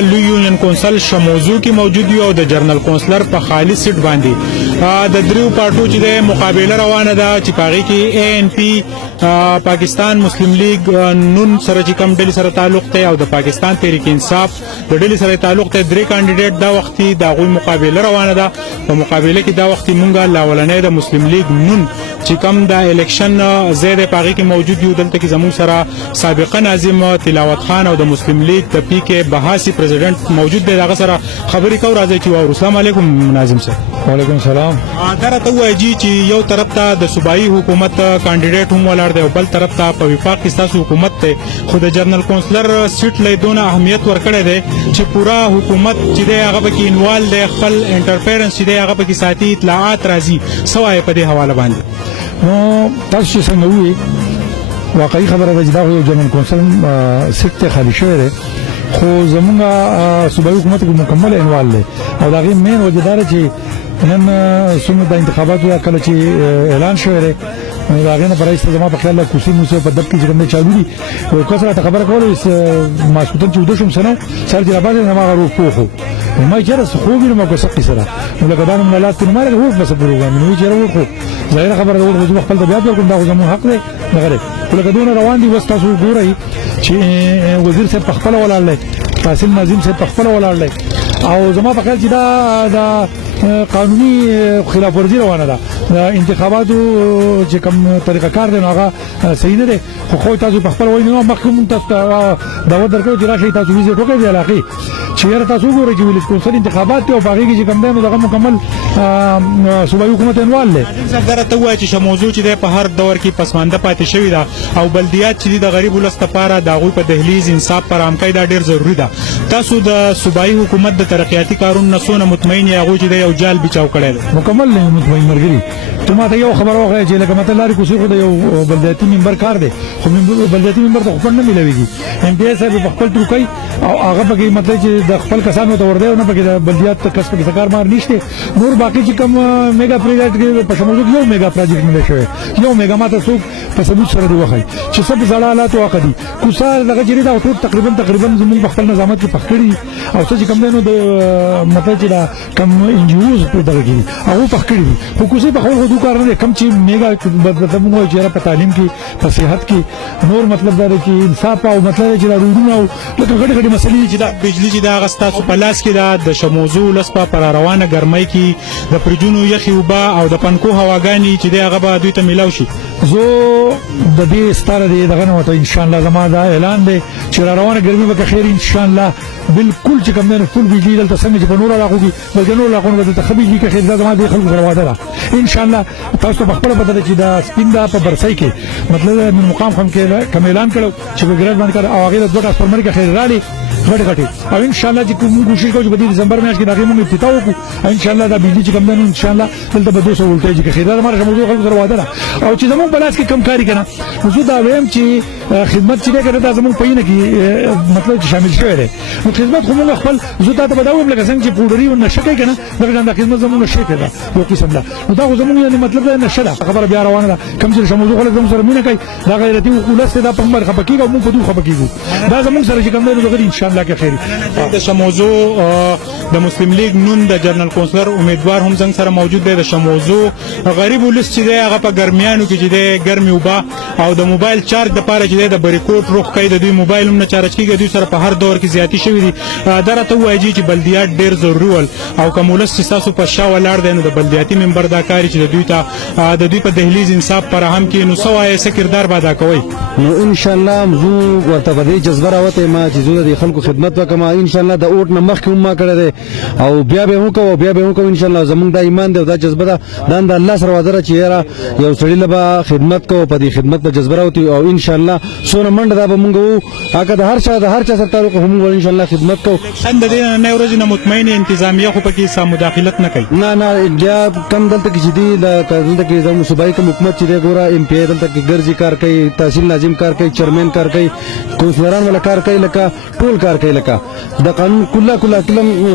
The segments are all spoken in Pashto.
لوی یونین کونسل شموزو کې موجود یو د جرنل کونسلر په خالص سیټ باندې د دریو پارټو چې د مقابله روانه ده چې پاغي کې اے ان پی پاکستان مسلم لیگ نون سره چې کم ډلې سره تعلق ته او د پاکستان تحریک انصاف د ډلې سره تعلق ته درې کاندیدټ دا وختي دا غوي مقابله روانه ده په مقابله کې دا وختي مونږه لاولنې د مسلم لیگ نون چې کم د الیکشن زید پاغي کې موجود یو دلته کې زموږ سره سابقه ناظم تلاوت خان او د مسلم لیگ د پی کې بهاسي پریزیدنت موجود دی دغه سره خبرې کو راځي چې واو السلام علیکم ناظم صاحب وعلیکم السلام درته وایي چې یو طرف ته د صوبایي حکومت کاندیدټ هم ولاړ دی او بل طرف ته په وفاق کې تاسو حکومت ته خو د جرنل کونسلر سیټ لیدونه اهمیت ورکړی دی چې پورا حکومت چې دی هغه پکې انوال دی خپل انټرفیرنس چې دی هغه پکې ساتي اطلاعات راځي سوای په دې حواله باندې نو تاسو څنګه وی واقعي خبره ده چې دا یو جرنل کونسل سیټ ته خالی شوی دی خو زمونږ صوبایي حکومت کې مکمل انوال دی او دا غي مین وجدار چې نن څومره د انتخاباتو یا کله چې اعلان شوی دی دا غي نه پرایست زما په خیال کوسي موسه په دب کې چې کوم چالو دي او کثرت خبره کوله ماسوتن چې ودشم سنه سر دې راځي نه ما غرو پوخو ما جرس خو وینم ما کو سقي سره نو لکه دا نه لاس نه مارګ هو بس پروګرام نو چې راو خو ظاهر خبره ده چې خپل طبيعت کوم دا زمو حق دی غره لکه دونه روان دي وستا سو ګورای چې وزیر صاحب خپل ولاړل تحصیل ناظم صاحب خپل ولاړل او زما په خیال چې دا قانوني خلاف ورزي روانه ده انتخاباتو چې کوم طریقه کار دی نو هغه صحیح نه دی خو تاسو په خپل وینه مخکوم تاسو دا درکو چې راشي تاسو ویزیټ وکړئ د علاقې چې تاسو ګورئ چې ولې کونسل انتخابات او باغی کې کوم دی دغه مکمل صوبایي حکومت انوال له زګره ته وایي چې موضوع چې په هر دور کې پسمانده پاتې شوی دا او بلدیات چې د غریب ولست لپاره د غوي په دهلیز انصاف پر امکای دا ډیر ضروری ده تاسو د صوبایي حکومت د ترقیاتي کارونو نسونه مطمئن یاغو چې د یو جال بچاو کړي مکمل نه مطمئن مرګري ته ما ته یو خبر وغه چې لکه مطلب لري کوڅه خو د یو بلدیاتي ممبر کار دی خو بلدیاتي ممبر ته خپل نه ملويږي ام پی اس په خپل ټوکي او هغه په مطلب چې د خپل کسانو ته ورده نه پکې د بلدیات کس په کار مار نشته نور باقي چې کوم میگا پروجیکټ کې په شمول یو میگا پروجیکټ مل شوی یو میگا ماته څوک په ثبوت سره دی وخی چې سب زړه حالات واقعي کوسار دغه جری دا ټول تقریبا زموږ خپل نظامت په پخکړي او څه چې کوم دینو د مطلب چې دا کم انجوز په دغه کې او پخکړي خو کوسي په خپل هدو کار نه کم چې میگا بدلون وایي چې په تعلیم کې په صحت کې نور مطلب دا چې انصاف او مطلب چې روډونه او لکه غټ مسلې چې دا بجلی چې دا غستا په لاس کې دا د شموزو لسپا پر روانه ګرمۍ کې د پرجونو یخي وبا او د پنکو هواګانی چې دغه به دوی ته ملاوي شي زه د دې ستاره دی دغه نو ته ان شاء الله زما دا اعلان دی چې روانه ګرمي به خیر ان شاء الله بالکل چې کوم نه فل بجلی دلته څنګه چې په نور علاقو کې بلکې نور علاقو کې ته خبيږي کې خیر زما د خلکو سره واده ده ان شاء الله تاسو په خپل بدل چې دا سپین دا په برسای کې مطلب من مقام هم کې کوم اعلان کړو چې ګرځ باندې کړ او هغه د دوه ټرانسفارمر کې خیر رالي غټ او ان شاء الله چې کوم کوشش کوو چې په دسمبر میاشت کې دا موږ افتتاح وکړو ان شاء الله دا بجلی چې کوم نه ان شاء الله دلته به 200 ولټیج کې خیر ماره موضوع خلکو سره واده ده او چې زموږ بلاس کې کم کاری کنه زه دا ویم چې خدمت چې کړه دا زموږ پېنه کې مطلب شامل شوی دی نو خدمت خو موږ خپل زه دا ته بداوم لکه څنګه چې پوډری او نشه کوي کنه دا خدمت زموږ شي کړه یو قسم لا نو دا زموږ یعنی مطلب دا نشه ده خبره بیا روانه ده کم چې موضوع خلک زموږ سره مینه کوي دا غیرتی او ولست دا په مر خپکیږي او موږ په دوه خپکیږو دا زموږ سره چې کوم نه ان شاء الله کې خیر د شموزو د مسلم لیگ نون د جرنل کونسلر امیدوار هم څنګه سره موجود دی د شموزو غریب ولست چې دی هغه په ګرمیانو کې چې دی ګرمي وبا او د موبایل چارج د پاره چې دی د بریکوټ روخ کوي د دوی موبایل هم نه چارج کیږي دوی سره په هر دور کې زیاتی شوی دي درته وایي چې بلدیات ډیر ضروري ول او کومولس چې تاسو په شا ولاړ دی نو د بلدیاتي ممبر دا کاری چې دوی ته د دوی په دهلیز انصاف پر هم کې نو سوای سکردار بادا کوي نو ان شاء الله زو ورته په دې جذبه راوته ما چې زو د خلکو خدمت وکما ان شاء الله د اوټ نه مخکې ما کړی او بیا به وکړو ان شاء الله زمونږ د ایمان دی دا جذبه ده د الله سره وعده چې یو سړی له خدمت کو په دې خدمت په جذبه راوتی او ان شاء الله سونه منډه دا به مونږ هغه د هر چا سره تعلق هم ان شاء الله خدمت کو څنګه د دې نه ورځې نه مطمئن انتظامیه خو پکې سم مداخلت نه کوي نه یا کم دلته کې چې دي د دلته کې زموږ صوبایي کوم حکومت چې دی ګوره ایم پی ای دلته کې ګرځي کار کوي تحصیل ناظم کار کوي چیرمن کار کوي کونسلران ولا کار کوي لکه ټول کار کوي لکه د قانون کله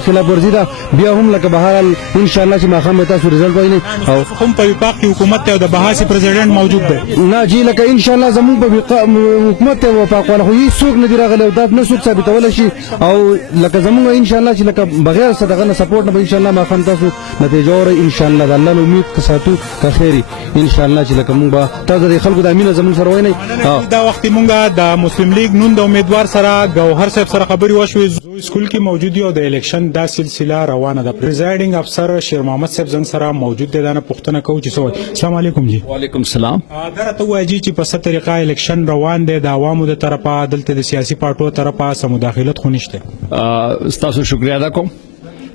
خلاف ورزي ده بیا هم لکه بهرحال ان شاء الله چې ماخام تاسو رزلټ وایي او هم په وفاق کې حکومت ته د بهاسي پریزیډنټ موجود دی نه جی لکه ان شاء الله زموږ په حکومت ته وفاق ولا خو هیڅ څوک نه دی راغلی دا نه څوک ثابتول شي او لکه زموږ ان شاء الله چې لکه بغیر صدقه نه سپورټ نه ان شاء الله ماخام تاسو نتیجه ور ان شاء الله د الله امید ساتو که خیری ان شاء الله چې لکه موږ به تاسو د خلکو د امینه زموږ سره وای نه دا وخت مونږه د مسلم لیگ نون د امیدوار سره گوهر صاحب سره خبري وشوي سکول کې موجود یو د الیکشن دا سلسله روانه ده پریزایډینګ افسر شیر محمد صاحب زنګ سره موجود دي دا نه پوښتنه کوي چې سوال السلام علیکم جی وعلیکم السلام دا ته واجی چې په ست طریقه الیکشن روان دي د عوامو د طرفه دلته د سیاسي پارټو طرفه سم مداخلت خو نشته تاسو شکریا ادا کوم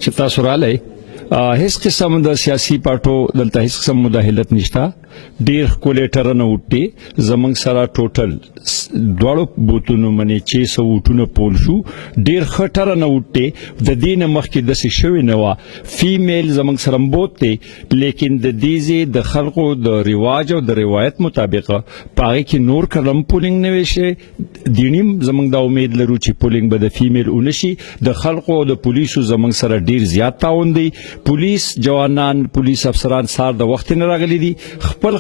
چې تاسو رااله هیڅ قسم د سیاسي پارټو دلته هیڅ قسم مداخلت نشته ډیر کولیټر نه وټي زمنګ سره ټوټل دواړو بوتونو منی 600 وټونه پول شو ډیر خټر نه وټي د دین مخکې د شوی نه وا فیمیل زمنګ سره بوته لیکن د دیزي د خلقو د رواج او د روایت مطابق پاره کې نور کلم پولینګ نه وشي دینیم زمنګ د امید لرو چې پولینګ به د فیمیل اونشي د خلقو او د پولیسو زمنګ سره ډیر زیات تعاون دی پولیس جوانان پولیس افسران سار د وخت نه راغلي دي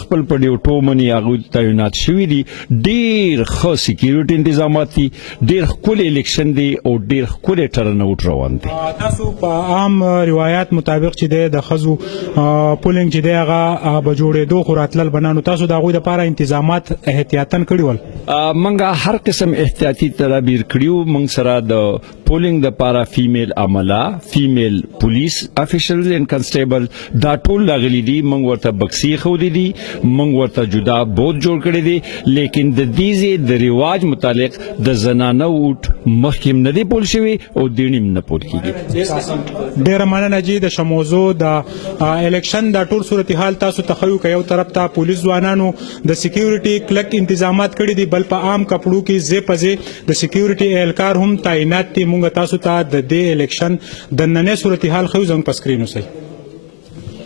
خپل په ډیوټو منی هغه تعینات شوی دي ډیر خو سکیورټي تنظیمات دي ډیر کول الیکشن دي او ډیر کول ټرن اوټ روان دي تاسو په عام روایت مطابق چې د خزو پولینګ چې دغه به جوړېدو خو راتلل بنانو تاسو د غوي لپاره تنظیمات احتیاطاً کړی ول منګه هر قسم احتیاطي تدابیر کړیو منګ سره د پولینګ د لپاره فیمیل عمله فیمیل پولیس افیشلز ان کنسټیبل دا ټول لغلی دي منګ ورته بکسي خو دي منګ ورته جدا بوت جوړ کړی دي لیکن د دیزي د ریواج متعلق د زنانه وټ مخکیم نه دی پول شوی او دینیم نه پول کیږي ډیر مننه جی د شموزو د الیکشن د ټول صورتحال تاسو تخیو کوي یو طرف ته پولیس ځوانانو د سکیورټي کلک تنظیمات کړی دي بل په عام کپړو کې زپزه د سکیورټي اهلکار هم تعینات دي مونږ تاسو ته د دې الیکشن د نننې صورتحال خو زنګ پسکرینو سي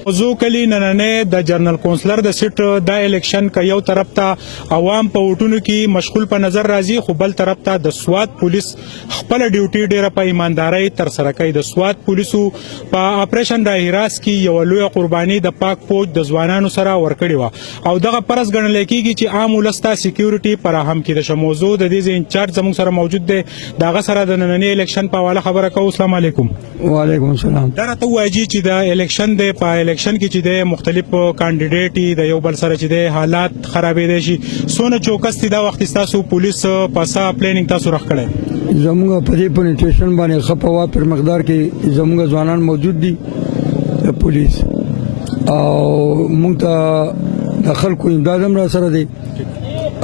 موضوع کلی نننې د جنرال کونسلر د سیټ د الیکشن ک یو طرف ته عوام په وټونو کې مشغول په نظر راځي خو بل طرف ته د سواد پولیس خپل ډیوټي ډیره په ایماندارۍ تر سره کوي د سواد پولیسو په اپریشن راهراس کې یو لوی قرباني د پاک فوج د ځوانانو سره ورکړی و او دغه پرس ګڼل کېږي چې عام ولستا سکیورټي فراهم کړي د شموزو د دې انچارج زموږ سره موجود دی دغه سره د نننې الیکشن په حواله خبره کوو السلام علیکم وعلیکم السلام دا ته واجی چې د الیکشن د الیکشن کې چې د مختلف کاندیدټي د یو بل سره چې د حالات خرابې دي شي سونه چوکستی دا وخت تاسو پولیس پاسا پلانینګ تاسو راخ کړی زموږ په دې پونیټیشن باندې خپوا پر مقدار کې زموږ ځوانان موجود دي د پولیس او موږ ته د خلکو امداد هم را سره دي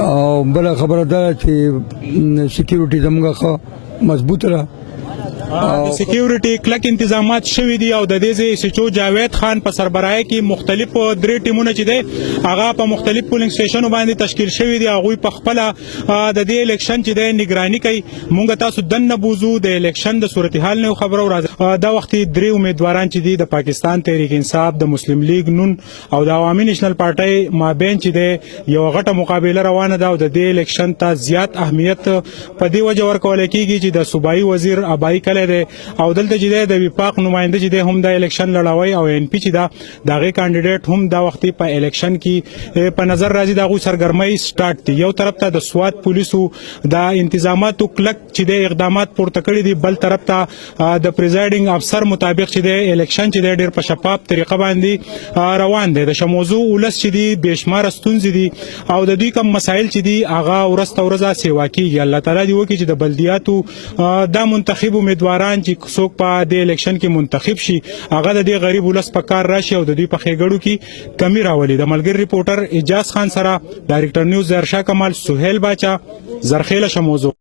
او بل خبره ده چې سکیورټي زموږ مضبوط را د سکیورټي کلک تنظیمات شوي دي او د دې سچو جاوید خان په سربراهي کې مختلف درې ټیمونه چې دي هغه په مختلف پولینګ سټیشنونو باندې تشکیل شوي دي هغه په خپل د دې الیکشن چې د نگرانی کوي مونږ تاسو دنه بوزو د الیکشن د صورتحال نه خبرو راځي دا وخت درې امیدواران چې دي د پاکستان تحریک انصاف د مسلم لیگ نون او د عوامي نېشنل پارټي مابین چې د یو غټه مقابله روانه ده او د دې الیکشن ته زیات اهمیت په دې وجه ورکول کېږي چې د صوبایي وزیر ابای کله ده او دلته چې د وفاق نماینده چې هم د الیکشن لړاوي او ان پی چې دغه کاندیدټ هم دا وخت په الیکشن کې په نظر راځي دغه سرګرمۍ سٹارټ دي یو طرف ته د سواد پولیسو د انتظاماتو کلک چې د اقدامات پورته کړی دي بل طرف ته د پریزایډینګ افسر مطابق چې د الیکشن چې ډېر په شفاف طریقه باندې روان دي د شموزو ولس چې دي بشمار ستونزې دي او د دوی کوم مسایل چې دي هغه ورسته ورځه سیوا کیږي الله تعالی دی وکړي چې د بلدیاتو د منتخب امیدواران چې څوک په د الیکشن کې منتخب شي هغه د دې غریب ولس په کار راشي او د دوی په خېګړو کې کمی راولي د ملګری ریپورټر اجاز خان سره ډایرکټر نیوز زرشا کمال سہیل باچا زرخیله شموزو